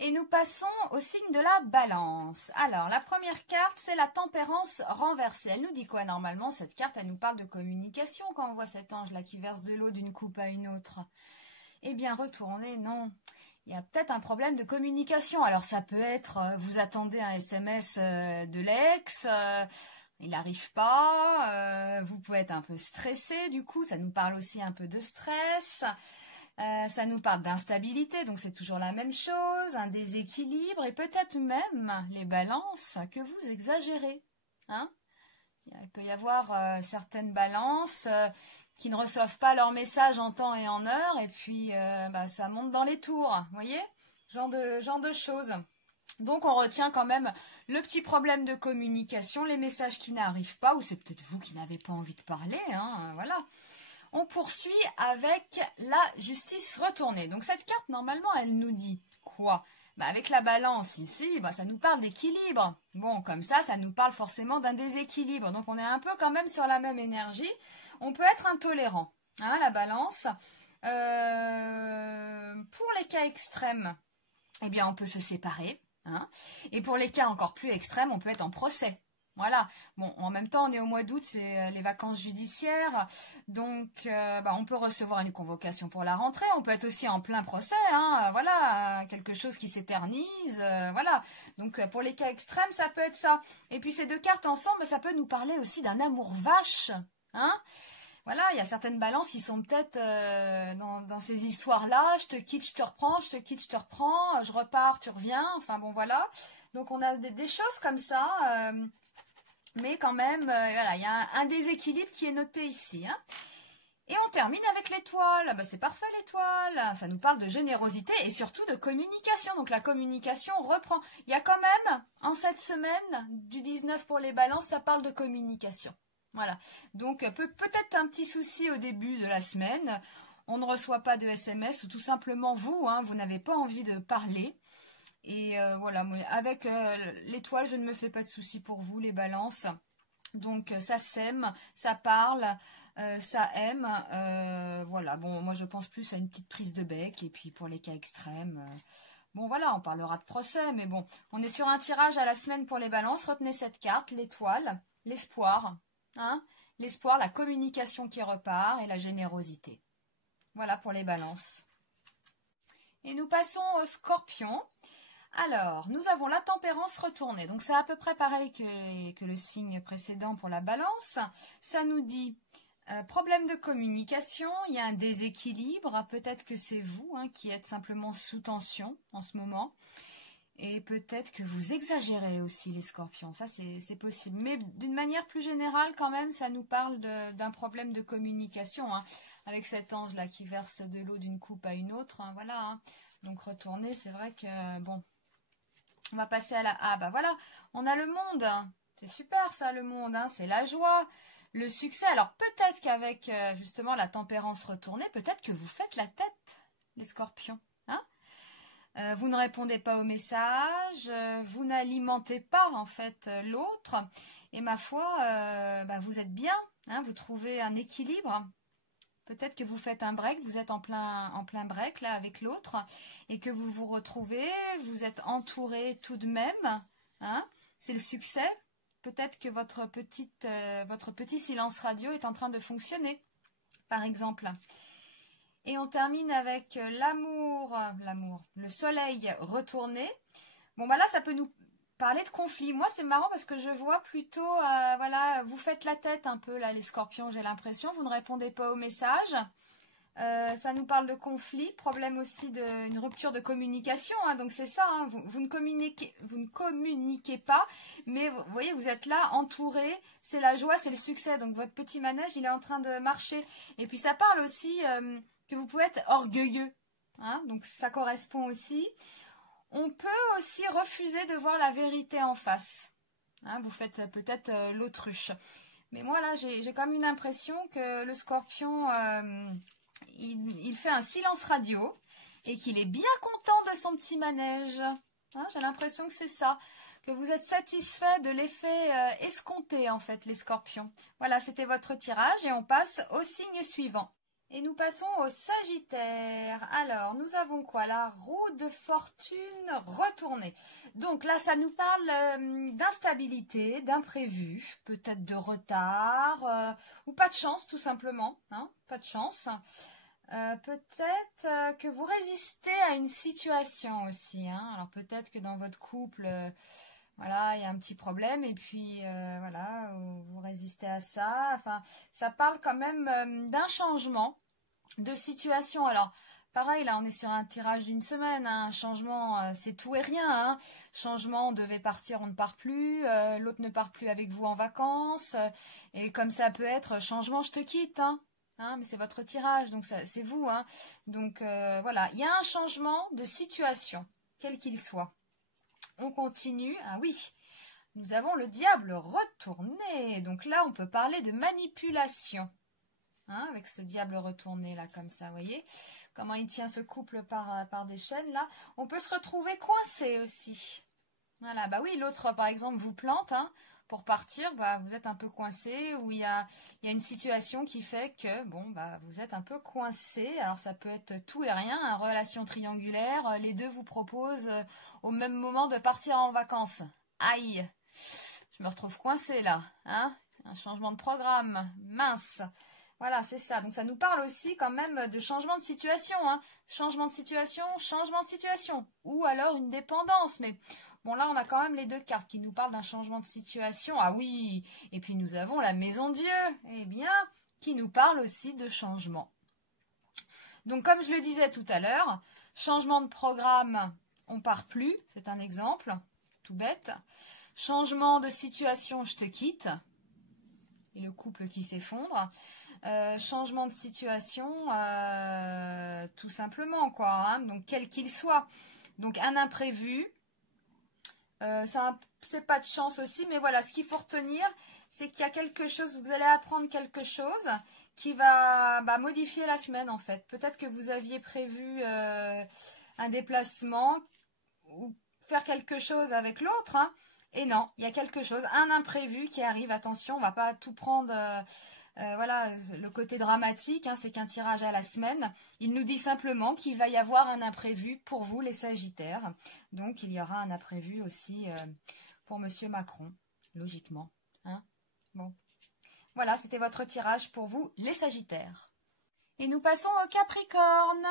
Et nous passons au signe de la balance. Alors, la première carte, c'est la tempérance renversée. Elle nous dit quoi normalement? Cette carte, elle nous parle de communication quand on voit cet ange-là qui verse de l'eau d'une coupe à une autre. Eh bien, retournez, non. Il y a peut-être un problème de communication. Alors, ça peut être, vous attendez un SMS de l'ex, il n'arrive pas, vous pouvez être un peu stressé, du coup, ça nous parle aussi un peu de stress. Ça nous parle d'instabilité, donc c'est toujours la même chose, un déséquilibre et peut-être même les balances que vous exagérez. Hein? Il peut y avoir certaines balances qui ne reçoivent pas leur message en temps et en heure et puis ça monte dans les tours, vous voyez? Genre de choses. Donc on retient quand même le petit problème de communication, les messages qui n'arrivent pas, ou c'est peut-être vous qui n'avez pas envie de parler, hein, voilà. On poursuit avec la justice retournée. Donc cette carte, normalement, elle nous dit quoi? Avec la balance ici, ça nous parle d'équilibre. Bon, comme ça nous parle forcément d'un déséquilibre. Donc on est un peu quand même sur la même énergie. On peut être intolérant, hein, la balance. Pour les cas extrêmes, eh bien on peut se séparer. Hein. Et pour les cas encore plus extrêmes, on peut être en procès. Voilà. Bon, en même temps, on est au mois d'août, c'est les vacances judiciaires. Donc, on peut recevoir une convocation pour la rentrée. On peut être aussi en plein procès. Hein, voilà, quelque chose qui s'éternise. Voilà. Donc, pour les cas extrêmes, ça peut être ça. Et puis, ces deux cartes ensemble, ça peut nous parler aussi d'un amour vache. Hein. Voilà, il y a certaines balances qui sont peut-être dans ces histoires-là. Je te quitte, je te reprends, je te quitte, je te reprends, je repars, tu reviens. Enfin, bon, voilà. Donc, on a des choses comme ça. Mais quand même, voilà, il y a un déséquilibre qui est noté ici. Hein. Et on termine avec l'étoile. C'est parfait l'étoile. Ça nous parle de générosité et surtout de communication. Donc la communication reprend. Il y a quand même, en cette semaine, du 19 pour les balances, ça parle de communication. Voilà. Donc peut-être un petit souci au début de la semaine. On ne reçoit pas de SMS ou tout simplement vous, hein, vous n'avez pas envie de parler. Et voilà, avec l'étoile, je ne me fais pas de soucis pour vous, les balances. Donc, ça s'aime, ça parle, ça aime. Voilà, bon, moi, je pense plus à une petite prise de bec. Et puis, pour les cas extrêmes, bon, voilà, on parlera de procès. Mais bon, on est sur un tirage à la semaine pour les balances. Retenez cette carte, l'étoile, l'espoir. Hein, l'espoir, la communication qui repart et la générosité. Voilà pour les balances. Et nous passons au scorpion. Alors, nous avons la tempérance retournée. Donc, c'est à peu près pareil que le signe précédent pour la balance. Ça nous dit problème de communication, il y a un déséquilibre. Peut-être que c'est vous hein, qui êtes simplement sous tension en ce moment. Et peut-être que vous exagérez aussi les scorpions. Ça, c'est possible. Mais d'une manière plus générale, quand même, ça nous parle d'un problème de communication. Hein, avec cet ange-là qui verse de l'eau d'une coupe à une autre. Hein, voilà. Hein. Donc, retourner, c'est vrai que, bon... On va passer à la... Ah, voilà, on a le monde. C'est super, ça, le monde. Hein. C'est la joie, le succès. Alors, peut-être qu'avec, justement, la tempérance retournée, peut-être que vous faites la tête, les scorpions. Hein vous ne répondez pas aux messages, vous n'alimentez pas, en fait, l'autre. Et ma foi, vous êtes bien. Hein, vous trouvez un équilibre. Peut-être que vous faites un break, vous êtes en plein break là avec l'autre et que vous vous retrouvez, vous êtes entouré tout de même. Hein, c'est le succès. Peut-être que votre petit silence radio est en train de fonctionner, par exemple. Et on termine avec l'amour, le soleil retourné. Bon, là, ça peut nous parler de conflit. Moi, c'est marrant parce que je vois plutôt, voilà, vous faites la tête un peu, là, les scorpions, j'ai l'impression. Vous ne répondez pas aux messages. Ça nous parle de conflit, problème aussi d'une rupture de communication. Hein, donc, c'est ça, hein, vous ne communiquez pas. Mais, vous voyez, vous êtes là, entouré. C'est la joie, c'est le succès. Donc, votre petit manège, il est en train de marcher. Et puis, ça parle aussi que vous pouvez être orgueilleux. Hein, donc, ça correspond aussi. On peut aussi refuser de voir la vérité en face. Hein, vous faites peut-être l'autruche. Mais moi, là, j'ai comme une impression que le scorpion, il fait un silence radio et qu'il est bien content de son petit manège. Hein, j'ai l'impression que c'est ça. Que vous êtes satisfait de l'effet escompté, en fait, les scorpions. Voilà, c'était votre tirage et on passe au signe suivant. Et nous passons au Sagittaire. Alors, nous avons quoi? La roue de fortune retournée. Donc là, ça nous parle d'instabilité, d'imprévu, peut-être de retard, ou pas de chance tout simplement, hein, pas de chance. Peut-être que vous résistez à une situation aussi, hein. Alors peut-être que dans votre couple, voilà, il y a un petit problème et puis voilà, vous résistez à ça. Enfin, ça parle quand même d'un changement de situation. Alors, pareil, là, on est sur un tirage d'une semaine. Hein. Un changement, c'est tout et rien. Hein. Changement, on devait partir, on ne part plus. L'autre ne part plus avec vous en vacances. Et comme ça peut être, changement, je te quitte. Hein. Hein, mais c'est votre tirage, donc c'est vous. Hein. Donc, voilà, il y a un changement de situation, quel qu'il soit. On continue. Ah oui, nous avons le diable retourné. Donc là, on peut parler de manipulation. Hein, avec ce diable retourné là comme ça, vous voyez comment il tient ce couple par des chaînes là. On peut se retrouver coincé aussi. Voilà, bah oui, l'autre par exemple vous plante hein, pour partir, bah vous êtes un peu coincé ou il y a une situation qui fait que bon bah vous êtes un peu coincé. Alors ça peut être tout et rien, hein, relation triangulaire, les deux vous proposent au même moment de partir en vacances. Aïe, je me retrouve coincé là, hein, un changement de programme, mince. Voilà, c'est ça. Donc, ça nous parle aussi quand même de changement de situation. Hein. Changement de situation, changement de situation. Ou alors une dépendance. Mais bon, là, on a quand même les deux cartes qui nous parlent d'un changement de situation. Ah oui, et puis nous avons la maison Dieu. Eh bien, qui nous parle aussi de changement. Donc, comme je le disais tout à l'heure, changement de programme, on part plus. C'est un exemple, tout bête. Changement de situation, je te quitte. Et le couple qui s'effondre. Changement de situation, tout simplement, quoi. Hein, donc, quel qu'il soit. Donc, un imprévu. C'est pas de chance aussi, mais voilà, ce qu'il faut retenir, c'est qu'il y a quelque chose, vous allez apprendre quelque chose qui va modifier la semaine, en fait. Peut-être que vous aviez prévu un déplacement ou faire quelque chose avec l'autre, hein, et non, il y a quelque chose, un imprévu qui arrive. Attention, on va pas tout prendre... voilà, le côté dramatique, hein, c'est qu'un tirage à la semaine. Il nous dit simplement qu'il va y avoir un imprévu pour vous, les Sagittaires. Donc, il y aura un imprévu aussi pour Monsieur Macron, logiquement. Hein. Bon, voilà, c'était votre tirage pour vous, les Sagittaires. Et nous passons au Capricorne.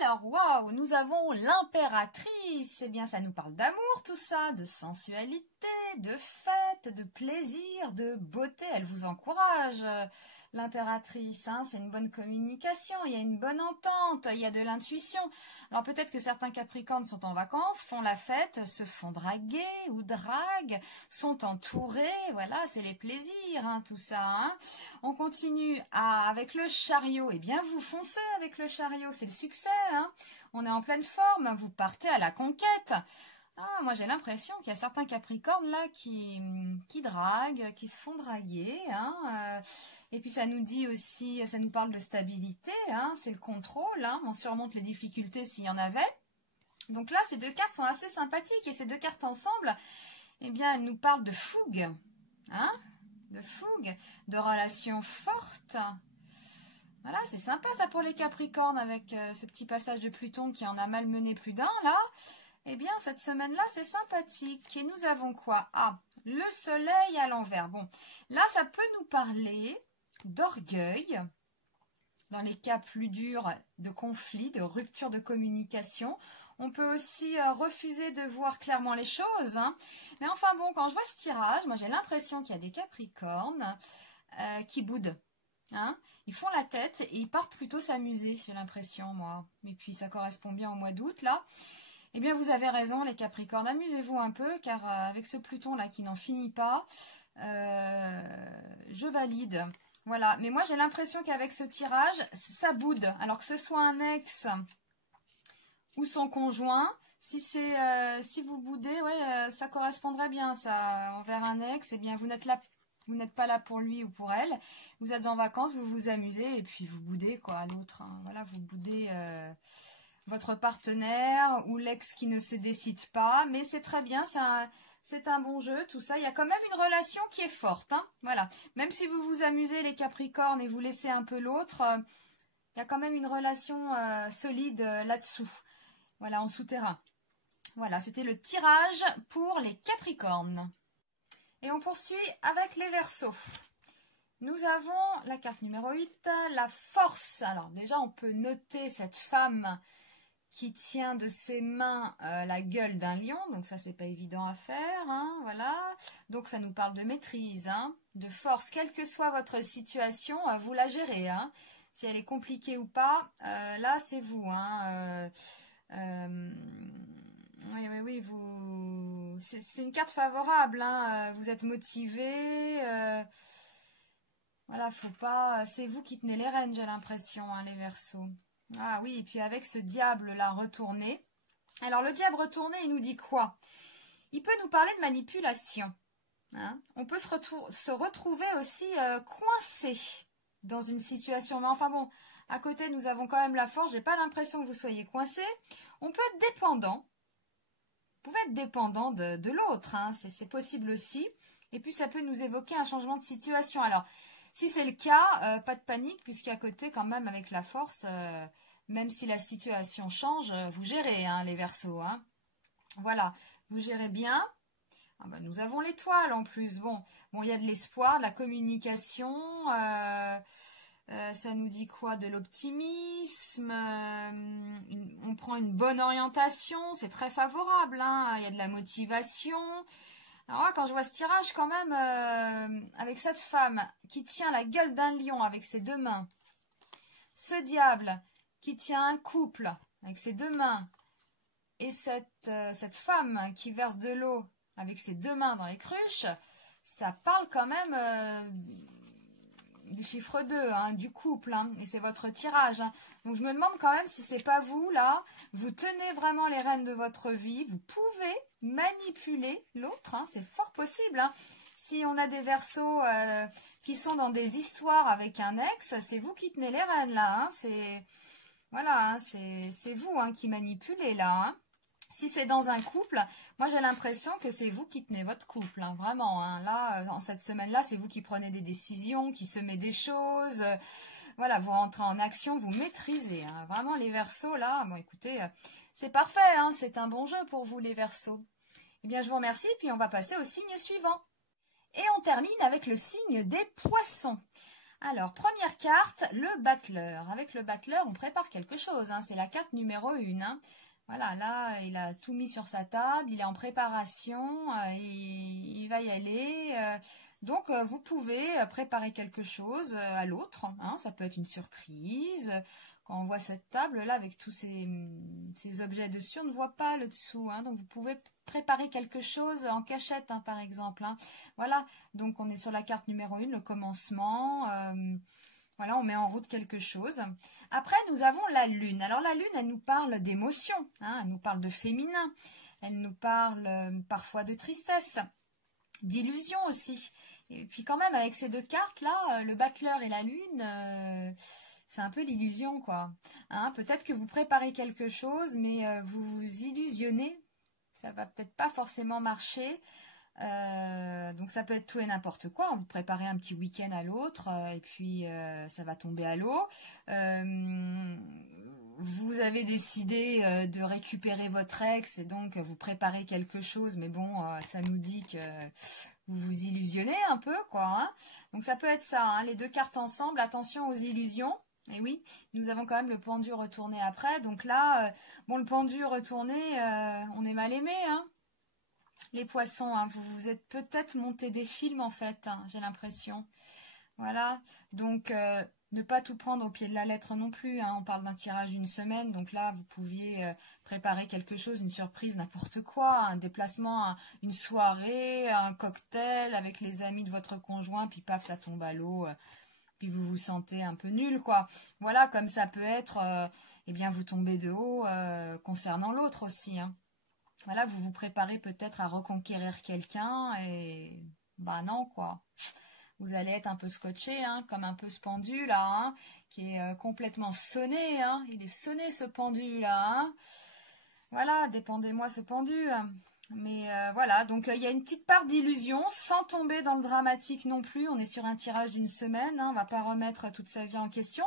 Alors, waouh, nous avons l'impératrice. Eh bien, ça nous parle d'amour, tout ça, de sensualité, de fête, de plaisir, de beauté. Elle vous encourage, l'impératrice. Hein, c'est une bonne communication, il y a une bonne entente, il y a de l'intuition. Alors, peut-être que certains Capricornes sont en vacances, font la fête, se font draguer ou draguent, sont entourés. Voilà, c'est les plaisirs, hein, tout ça. Hein. On continue avec le chariot. Eh bien, vous foncez avec le chariot, c'est le succès. Hein. On est en pleine forme, vous partez à la conquête. Ah, moi j'ai l'impression qu'il y a certains Capricornes là qui draguent, qui se font draguer. Hein, et puis ça nous dit aussi, ça nous parle de stabilité, hein, c'est le contrôle, hein, on surmonte les difficultés s'il y en avait. Donc là, ces deux cartes sont assez sympathiques et ces deux cartes ensemble, eh bien elles nous parlent de fougue, hein, de relations fortes. Voilà, c'est sympa ça pour les Capricornes avec ce petit passage de Pluton qui en a malmené plus d'un là. Eh bien, cette semaine-là, c'est sympathique. Et nous avons quoi? Ah, le soleil à l'envers. Bon, là, ça peut nous parler d'orgueil. Dans les cas plus durs de conflit, de rupture de communication. On peut aussi refuser de voir clairement les choses. Hein. Mais enfin bon, quand je vois ce tirage, moi j'ai l'impression qu'il y a des Capricornes qui boudent. Hein. Ils font la tête et ils partent plutôt s'amuser, j'ai l'impression, moi. Et puis ça correspond bien au mois d'août, là. Eh bien, vous avez raison, les Capricornes, amusez-vous un peu, car avec ce Pluton-là qui n'en finit pas, je valide. Voilà, mais moi j'ai l'impression qu'avec ce tirage, ça boude. Alors que ce soit un ex ou son conjoint, si vous boudez, ouais, ça correspondrait bien, ça, envers un ex, eh bien, vous n'êtes pas là pour lui ou pour elle, vous êtes en vacances, vous vous amusez, et puis vous boudez, quoi, l'autre, hein. Voilà, vous boudez... votre partenaire ou l'ex qui ne se décide pas, mais c'est très bien, c'est un bon jeu, tout ça. Il y a quand même une relation qui est forte, hein, voilà. Même si vous vous amusez les Capricornes et vous laissez un peu l'autre, il y a quand même une relation solide là-dessous. Voilà, en souterrain. Voilà, c'était le tirage pour les Capricornes. Et on poursuit avec les Verseaux. Nous avons la carte numéro 8, la force. Alors déjà, on peut noter cette femme qui tient de ses mains la gueule d'un lion. Donc ça, c'est pas évident à faire. Hein, voilà. Donc ça nous parle de maîtrise, hein, de force. Quelle que soit votre situation, vous la gérez. Hein. Si elle est compliquée ou pas, là, c'est vous. Hein, oui, c'est une carte favorable. Hein, vous êtes motivé. Voilà, faut pas. C'est vous qui tenez les rênes, j'ai l'impression, hein, les Verseaux. Ah oui, et puis avec ce diable-là retourné. Alors, le diable retourné, il nous dit quoi? Il peut nous parler de manipulation. Hein. On peut se retrouver aussi coincé dans une situation. Mais enfin bon, à côté, nous avons quand même la force. J'ai pas l'impression que vous soyez coincé. On peut être dépendant. Vous pouvez être dépendant de l'autre. Hein. C'est possible aussi. Et puis, ça peut nous évoquer un changement de situation. Alors, si c'est le cas, pas de panique, puisqu'à côté, quand même, avec la force, même si la situation change, vous gérez, hein, les Verseaux. Hein. Voilà, vous gérez bien. Ah bah, nous avons l'étoile en plus. Bon, il y a de l'espoir, de la communication. Ça nous dit quoi? De l'optimisme. On prend une bonne orientation. C'est très favorable. Hein. Il y a de la motivation. Alors là, quand je vois ce tirage, quand même, avec cette femme qui tient la gueule d'un lion avec ses deux mains, ce diable qui tient un couple avec ses deux mains, et cette femme qui verse de l'eau avec ses deux mains dans les cruches, ça parle quand même du chiffre 2, hein, du couple, hein, et c'est votre tirage. Hein. Donc je me demande quand même si c'est pas vous, là, vous tenez vraiment les rênes de votre vie, vous pouvez manipuler l'autre, hein, c'est fort possible. Hein. Si on a des Verseaux qui sont dans des histoires avec un ex, c'est vous qui tenez les rênes, là. Hein, voilà, hein, c'est vous hein, qui manipulez, là. Hein. Si c'est dans un couple, moi j'ai l'impression que c'est vous qui tenez votre couple, hein, vraiment. Hein. Là, en cette semaine-là, c'est vous qui prenez des décisions, qui semez des choses. Voilà, vous rentrez en action, vous maîtrisez. Hein. Vraiment, les Verseaux, là, bon, écoutez, c'est parfait. Hein, c'est un bon jeu pour vous, les Verseaux. Eh bien, je vous remercie, puis on va passer au signe suivant. Et on termine avec le signe des Poissons. Alors, première carte, le battleur. Avec le battleur, on prépare quelque chose. Hein. C'est la carte numéro 1. Hein. Voilà, là, il a tout mis sur sa table, il est en préparation, il va y aller. Donc, vous pouvez préparer quelque chose à l'autre. Hein, ça peut être une surprise. Quand on voit cette table-là, avec tous ces objets dessus, on ne voit pas le dessous. Hein, donc, vous pouvez préparer quelque chose en cachette, hein, par exemple. Hein. Voilà, donc on est sur la carte numéro 1, le commencement. Voilà, on met en route quelque chose. Après, nous avons la lune. Alors, la lune, elle nous parle d'émotion. Hein, elle nous parle de féminin. Elle nous parle parfois de tristesse, d'illusion aussi. Et puis, quand même, avec ces deux cartes-là, le battleur et la lune, c'est un peu l'illusion, quoi. Hein, peut-être que vous préparez quelque chose, mais vous vous illusionnez. Ça va peut-être pas forcément marcher. Donc ça peut être tout et n'importe quoi. Vous préparez un petit week-end à l'autre et puis ça va tomber à l'eau. Vous avez décidé de récupérer votre ex et donc vous préparez quelque chose, mais bon, ça nous dit que vous vous illusionnez un peu, quoi. Hein. Donc ça peut être ça, hein, les deux cartes ensemble. Attention aux illusions. Et oui, nous avons quand même le pendu retourné après. Donc là, bon, le pendu retourné, on est mal aimé, hein. Les Poissons, hein, vous vous êtes peut-être monté des films en fait, hein, j'ai l'impression. Voilà, donc ne pas tout prendre au pied de la lettre non plus. Hein. On parle d'un tirage d'une semaine, donc là vous pouviez préparer quelque chose, une surprise, n'importe quoi, un déplacement, une soirée, un cocktail avec les amis de votre conjoint, puis paf, ça tombe à l'eau, puis vous vous sentez un peu nul, quoi. Voilà, comme ça peut être, eh bien vous tombez de haut concernant l'autre aussi, hein. Voilà, vous vous préparez peut-être à reconquérir quelqu'un et bah non quoi. Vous allez être un peu scotché, hein, comme un peu ce pendu là, hein, qui est complètement sonné. Hein. Il est sonné ce pendu là. Hein. Voilà, dépendez-moi ce pendu. Mais voilà, donc il y a une petite part d'illusion, sans tomber dans le dramatique non plus. On est sur un tirage d'une semaine, hein, on va pas remettre toute sa vie en question.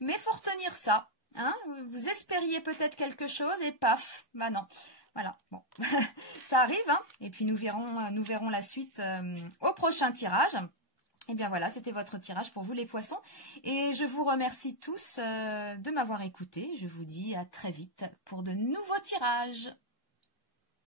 Mais faut retenir ça. Hein, vous espériez peut-être quelque chose et paf, bah non. Voilà, bon, ça arrive, hein, et puis nous verrons la suite au prochain tirage. Et bien voilà, c'était votre tirage pour vous les poissons. Et je vous remercie tous de m'avoir écouté. Je vous dis à très vite pour de nouveaux tirages.